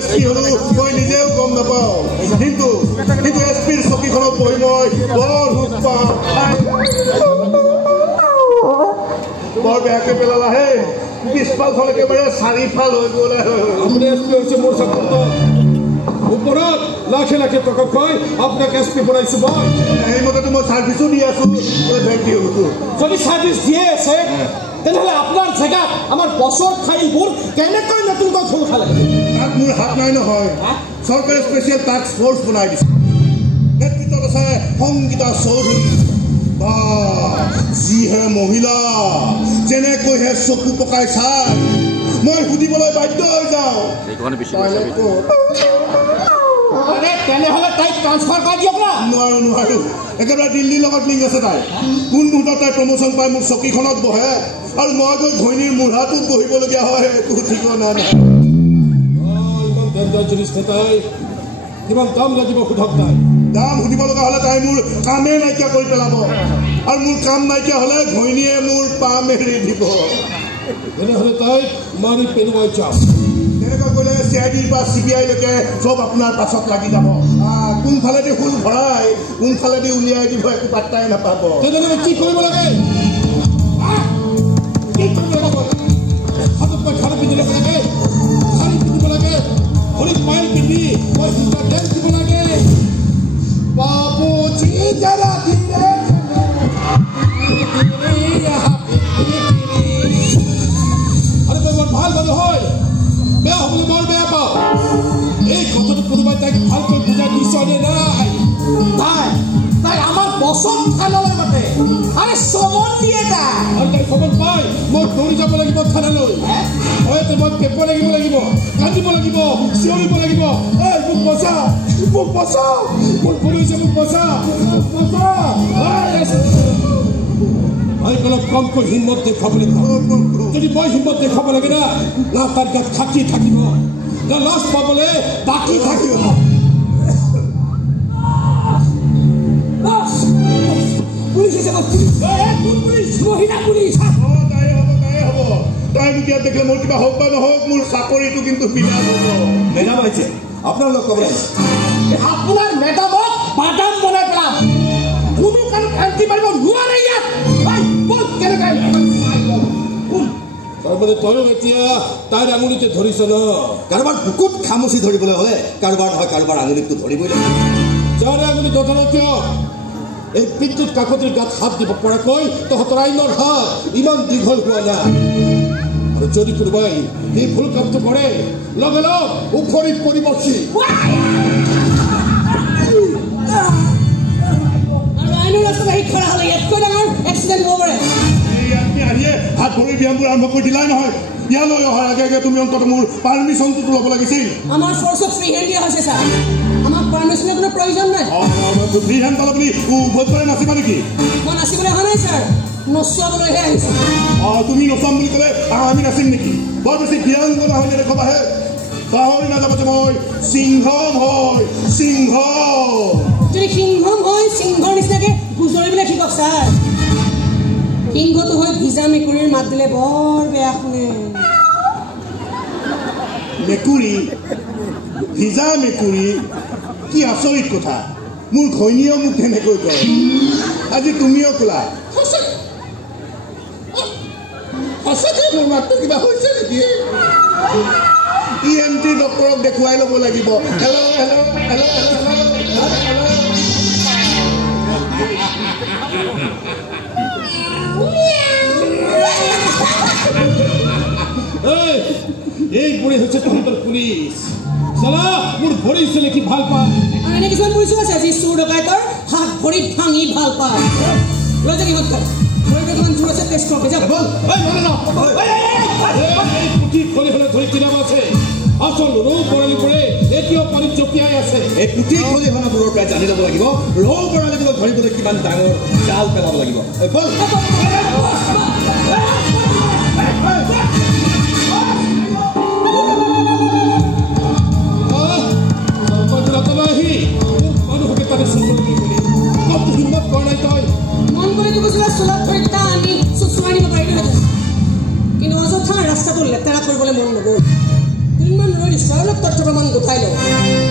SP হলো মই নিজেও গম নাপাওঁ কিন্তু এছপিৰ চকীখনত বহি মই বৰ উৎপাত বৰ বেয়াকে পেলালা হে পিছফালখন একেবাৰে চাৰিফাল হৈ গ'ল আপুনি এছপি হৈছে মোৰ ছাত্ৰ ওপৰত লাখে লাখে টকা খুৱাই আপোনাক এছপি বনাইছো মই সেইমতেতো মই ছাৰ্ভিচো দি আছো থেংক ইউ যদি ছাৰ্ভিচ দিয়ে আছে তেনেহ'লে আপোনাৰ জেগাত আমাৰ বছৰ ফাইলবোৰ কেনেকৈ নতুনকৈ খোল খালে তাত মোৰ হাত নাই নহয় চৰকাৰে স্পেচিয়েল টাস্ক ফ'ৰ্চ বনাই দিছে নেতৃত্বত আছে সংগীতা চৌধুৰী বা যিহে মহিলা যেনেকৈহে চকু পকাই চাই মই সুধিবলৈ বাধ্য হৈ যাওঁ তেনেহ'লে তাইক ট্ৰান্সফাৰ কৰি দিয়ক না নোৱাৰো একেবাৰে দিল্লীৰ লগত লিংক আছে তাই কোন মুহূৰ্তত তাই প্ৰমোশ্যন পাই মোৰ চকীখনত বহে আৰু মই গৈ ঘৈণীৰ মূঢ়াটোত বহিবলগীয়া হয় একো ঠিকনা নাই ইমান ডেঞ্জাৰ জিনিছ তাই কিমান দাম লাগিব সোধক তাই দাম সুধিব লগা হ'লে তাই মোৰ কামেই নাইকিয়া কৰি পেলাব আৰু মোৰ কাম নাইকিয়া হ'লে ঘৈণীয়ে মোৰ পা মেলি দিব তেনেহ'লে তাইক মাৰি পেলোৱাই যাম তেনেকুৱা কৰিলে CIDৰ পৰা CBIলৈকে চব আপোনাৰ পাছত লাগি যাব কোনফালেদি ফুল ভৰাই কোনফালেদি উলিয়াই দিব একো পাত্তাই নাপাব তেনেহ'লে কি কৰিব লাগে হাতত মই খাৰু পিন্ধি ল'ব লাগে শাৰী পিন্ধিব লাগে ভৰিত পাইল পিন্ধি মই দুটা ডেন্স দিব লাগে বাবুজি জৰা ধীৰে আৰে তই বৰ ভাল মানুহ হয় বেয়া হ'বলৈ বৰ বেয়া পাওঁ এই কথাটো কোনোবাই তাইক ভালকৈ বুজাই দিছনে নাই তাই আমাৰ বচন থানালৈ মাতে আৰে চমন দিয়ে তাই খবৰ পাই মই দৌৰি যাব লাগিব থানালৈ হয়তো মই কেঁপ লাগিব কান্দিব লাগিব চিঞৰিব লাগিব এই মোক বচা মোৰ ভুল হৈছে মোক বচা অলপ কমকৈ হিম্মত দেখাবলৈ যদি মই হিম্মত দেখাব লাগে না তাৰ গাত খাকি থাকিব না লাজ পাবলৈ বাকী থাকিব তাই মোক ইয়াত দেখিলে মোৰ কিবা হওক বা নহওক মোৰ চাকৰিটো কিন্তু বিৰাট হ'ব মেডাম আহিছে আপোনালোক ক'ব আপোনাৰ মেডামক বাদাম বনাই পেলাম কোনো কাম শান্তি পাৰিব নোৱাৰে ইয়াত তাৰমানে তয়ো এতিয়া তাইৰ আঙুলিতে ধৰিছ ন কাৰোবাৰ বুকুত খামুচি ধৰিবলৈ হ'লে কাৰোবাৰ আঙুলিটো ধৰিবই লাগিব যাৰে আঙুলি নধৰ কিয় এই বিদ্যুৎ কাকতিৰ গাত হাত দিব পৰাকৈ তহঁতৰ আইনৰ হাত ইমান দীঘল হোৱা নাই আৰু যদি কোনোবাই সেই ভুল কামটো কৰে লগে লগ উফৰি পৰিব সি হাত ভৰি ব্যায়ামবোৰ আৰম্ভ কৰি দিলাই নহয় ইয়ালৈ অহাৰ আগে আগে তুমি অন্তত মোৰ পাৰ্মিশ্যনটো ল'ব লাগিছিল আমাৰ ফৰ্চক ফ্ৰী হেণ্ড দিয়া হৈছে ছাৰ আমাক পাৰ্মিশ্যনৰ কোনো প্ৰয়োজন নাই ফ্ৰী হেণ্ড পালে বুলি ভোট কৰি নাচিবা নেকি মই নাচিবলৈ অহা নাই ছাৰ নচুৱাবলৈহে আহিছোঁ তুমি নচাম বুলি ক'লে আমি নাচিম নেকি বৰ বেছি ব্যংগনা হৈ দেখুৱাবাহে পাহৰি নাযাব যে মই সিংহম হয় যদি সিংহম হয় সিংহৰ নিচিনাকে গুজৰিবলৈ শিকক ছাৰ সিংহটো হয় ভিজা মেকুৰীৰ মাত দিলে বৰ বেয়া শুনে মেকুৰী ভিজা মেকুৰী কি আচৰিত কথা মোৰ ঘৈণীয়েও মোক তেনেকৈ কয় আজি তুমিও ক'লা সঁচাকৈ মোৰ মাতটো কিবা হৈছে নেকি ENT ডক্টৰক দেখুৱাই ল'ব লাগিব এই বুঢ়ী হৈছে তহঁতৰ পুলিচ চলা মোৰ ভৰি চলে কি ভাল পায় এনে কিছুমান পুলিচো আছে যি চুৰ ডকাইতৰ হাত ভৰি ভাঙি ভাল পায় লৈ যাবি হাত ভৰি কিমান জোৰ আছে টেষ্ট কৰক যা বল এই পুঠি খলি হলে ধৰি কিনাম আছে আচল ৰৌ বৰালিবোৰে এতিয়াও পানীত জঁপিয়াই আছে এই পুঠি খলিহনাবোৰৰ পৰা জানি ল'ব লাগিব ৰৌ বৰালিবোৰক ধৰিবলৈ কিমান ডাঙৰ জাল পেলাব লাগিব মানুহকে তাৰে চুবলৈ বুলি কত হিম্মত কৰা নাই তই মন কৰি দিব চোলাত ধৰি টানি চুচুৰাই দিব পাৰিলোহেঁতেন কিন্তু অযথা ৰাস্তাটো লেতেৰা কৰিবলৈ মন নগ'ল দুদিনমান ৰৈ দিছোঁ অলপ তথ্য প্ৰমাণ উঠাই লওঁ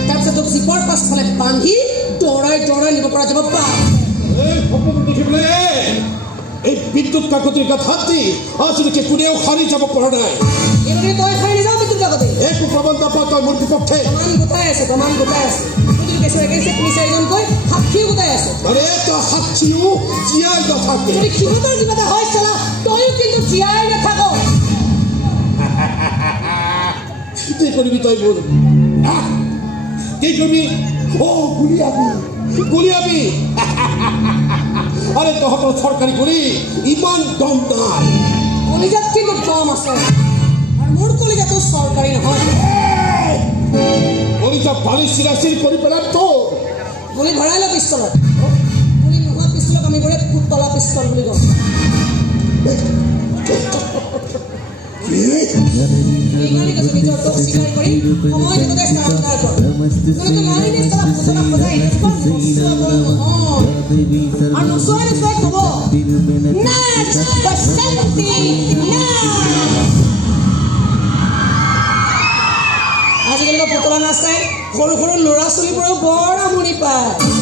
তাৰপিছত তোক জীপৰ পাছফালে বান্ধি দৌৰাই দৌৰাই নিব পৰা যাব এই সপোন দেখিবলৈ এই বিদ্যুৎ কাকতিৰ গাঁথাত দি আজিলৈকে কোনেও সাৰি যাব পৰা নাই এইদৰে তই সাৰি নিযাওঁ বিদ্যুৎ কাকতি একো প্ৰমাণ নাপাওঁ তই মোৰ বিপক্ষে প্ৰমাণ গোটাই আছে বিদ্যুৎ কেছৰ এগেইনষ্টে তিনি চাৰিজনকৈ সাক্ষীও গোটাই আছে আৰে তই সাক্ষীও জীয়াই নাথাকে যদি সিহঁতৰ কিবা এটা হয় চালা তইও কিন্তু জীয়াই নাথাক কি কৰিবি তই মোৰ কি কৰিবি গুলিয়াবি আৰে তহঁতৰ চৰকাৰী গুলি ইমান দম নাই কলিজাত কিন্তু দম আছে আৰু মোৰ কলিজাটো চৰকাৰী নহয় কলিজা পানী চিৰাচিৰি কৰি পেলাই তোৰ গুলি ভৰাই ল পিষ্টলত গুলি নোহোৱা পিষ্টলক আমি গ'লে ফুটতলা পিষ্টল বুলি কওঁ এইকাৰণে কৈছোঁ নিজৰ দোষ স্বীকাৰ কৰি সময় দিবলৈ স্থানান্তৰ কৰ কিন্তু গাড়ী নিষ্ঠা ফুটতলা সজাই আৰু নচুৱাই ক'ব আজিকালি পুতলা নাচাই সৰু সৰু ল'ৰা ছোৱালীবোৰেও বৰ আমনি পায়